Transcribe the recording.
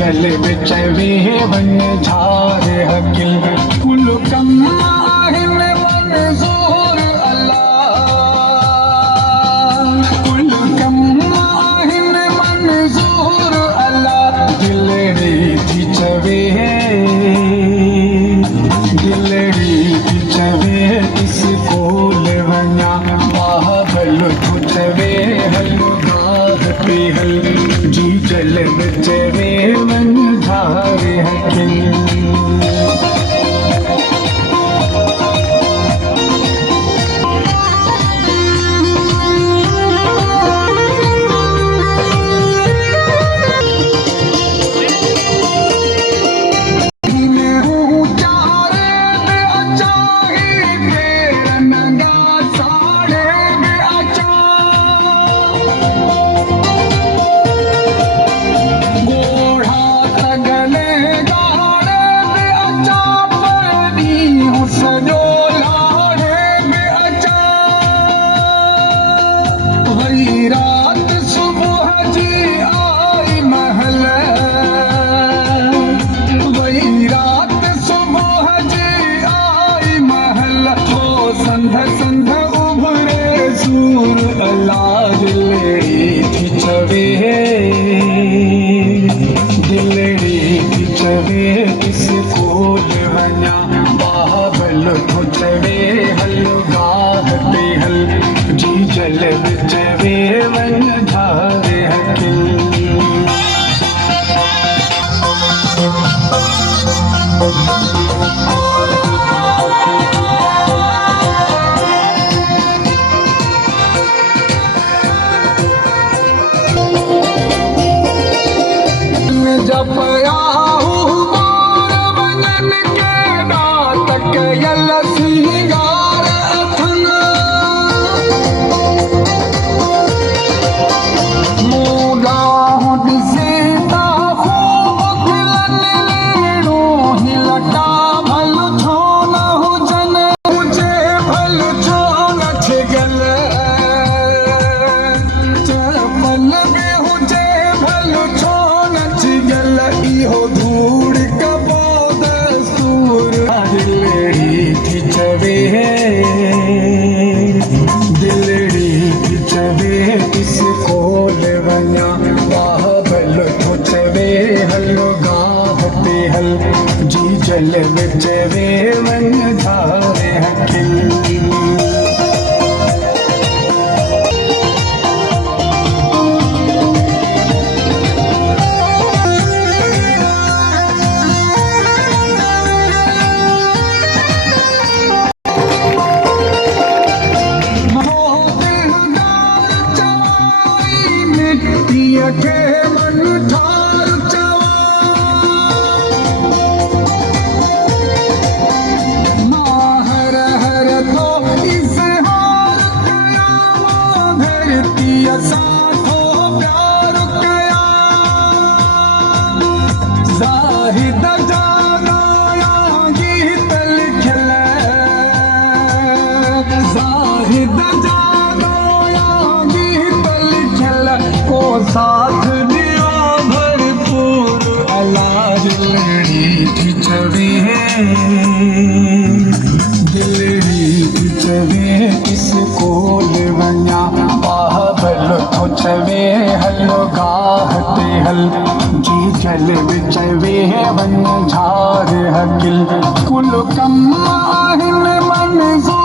जल which one झार हकिल कुल कम आहिन मंज़ूर अल्लाह कुल कम आहिन मंज़ूर अल्लाह दिलड़ी थी चवे स्कूल वञा बाबल थो चवे हल गाह पे हल जी जल विच वन झार हकिल स्कूल वञा बाबल थो चवे हल गाह पे हल जी जल विच वन झार हकिल स्कूल वञा बाबल थो चवे हल गाह पे हल जी जल विच वन झार हकिल साथ दिया भरपूर अल्लाह दिलड़ी थी चवे स्कूल वञा बाबल थो चवे हल गाह पे हल जी जल विच वन झार हकिल कुल कम आहिन मंज़ूर